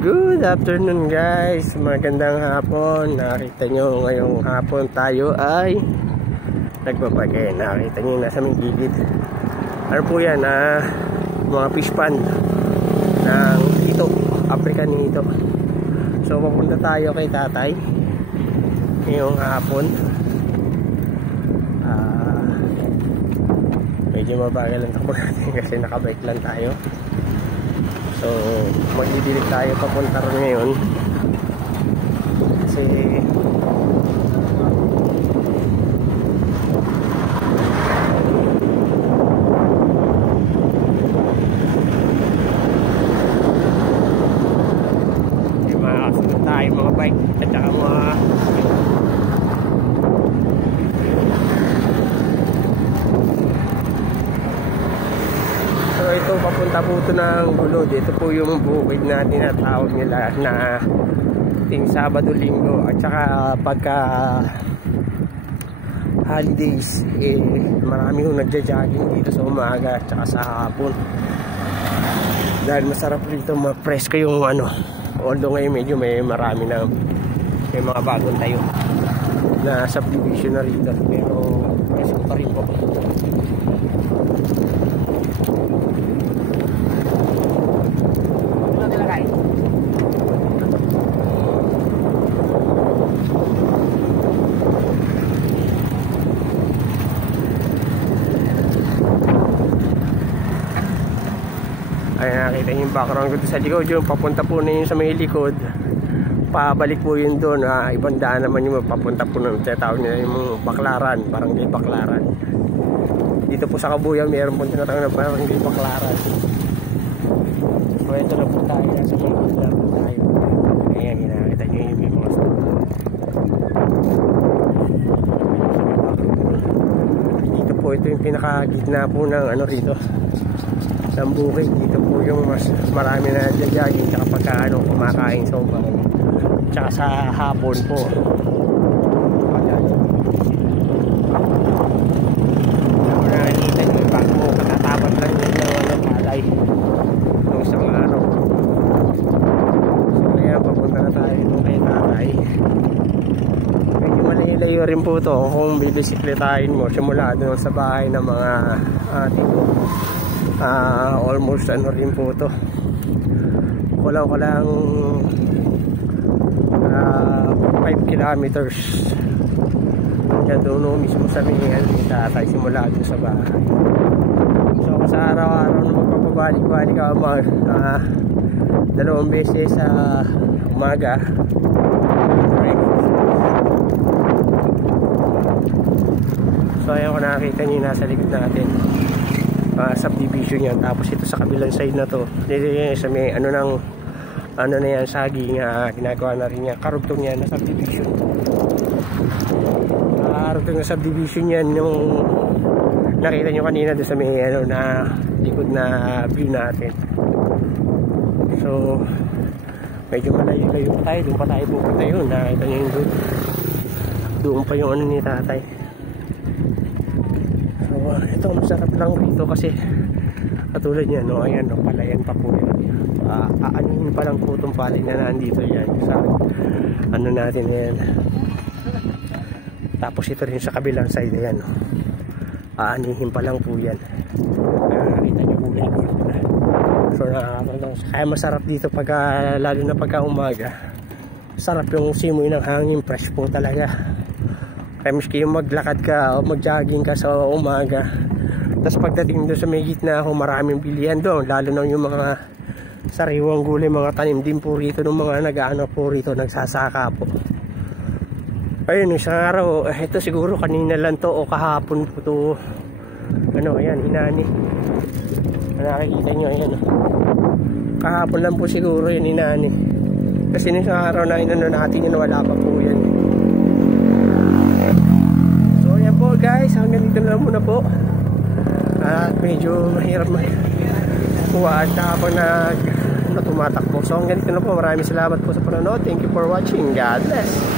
Good afternoon guys, magandang hapon. Nakita nyo ngayong hapon tayo ay nagbabagay. Nakita nyo nasa may gilid. Ano po yan? Mga fish pond ng ito, African ito. So papunta tayo kay tatay ngayong hapon. Medyo mabagal lang takbo natin kasi nakabike lang tayo. So magdidilig tayo papunta rin ngayon kasi makakasunod tayo mga bike at saka mga ito papunta po ito ng Gulod. Ito po yung bukid na tinatawag nila na ting Sabado, Linggo at saka pagka holidays marami yung nagja-jogging dito sa umaga at saka sa hapon dahil masarap rito, ma-presko yung although ngayon medyo may marami na may mga bagong tayo na subdivision na rito pero presko pa rin po. Ay, nakita niyo yung background ko sa likod, yung papunta po na yun sa may likod, pabalik po yun doon. Ibang daan naman yung papunta po ng tinatawag nila yung Baklaran, Barangay Baklaran. Dito po sa Kabuyaw meron po tinatawag na Barangay Baklaran. So ito na po tayo, sa may likod na po tayo. Ayan, nakita niyo yung mga dito po, ito yung pinakagitna po ng rito ng bukid. Dito po yung mas marami na jogging tsaka pagka kumakain sa umaga tsaka sa hapon po. Nakikita nyo yung bago katatapat lang yun ng palay nung isang araw. So kaya papunta na tayo nung kay tatay. Medyo malayo rin po to kung bibisikletahin mo simula doon sa bahay ng mga ating almost rin po to, kulang 5 kilometers hanggang doon mismo sa mingan ni tatay simula doon sa bahay. So sa araw-araw na magpapabalik-balik ako dalawang beses sa umaga. So ayan, kung nakakita nyo nasa likod natin subdivision yan. Tapos ito sa kabilang side na to sa may na yan, saging, ginagawa na rin yan, karugtong yan na subdivision. Karugtong na subdivision yan yung nakita nyo kanina doon sa may na likod na view natin. So medyo malayo-layo pa tayo, doon pa tayo pupunta yun. Nakita nyo yung doon pa yung ni tatay. Ito masarap lang dito kasi katulad niya ayan palayan pa po yan. Aanin pa lang po itong palay na nandito yan sa natin yan. Tapos ito rin sa kabilang side yan aanihin pa lang po yan. Nakakita niyo kulay ko na. So kaya masarap dito lalo na pagka umaga. Sarap yung simoy ng hangin, fresh po talaga. Kaya miski yung maglakad ka o mag-jogging ka sa umaga, tapos pagdating doon sa may gitna maraming bilihan doon, lalo na yung mga sariwang gulay, mga tanim din po rito ng mga nag-aano po rito, nagsasaka po. Ayun, isang araw, ito siguro kanina lang to o kahapon po to, ayan, inani. Nakikita nyo, ayan. Kahapon lang po siguro yun, inani. Kasi isang araw na natin yun, wala pa po yan. Guys, hanggang dito na muna po at medyo mahirap kuha at habang tumatakbo. So hanggang dito na po, maraming salamat po sa panonood. Thank you for watching. God bless.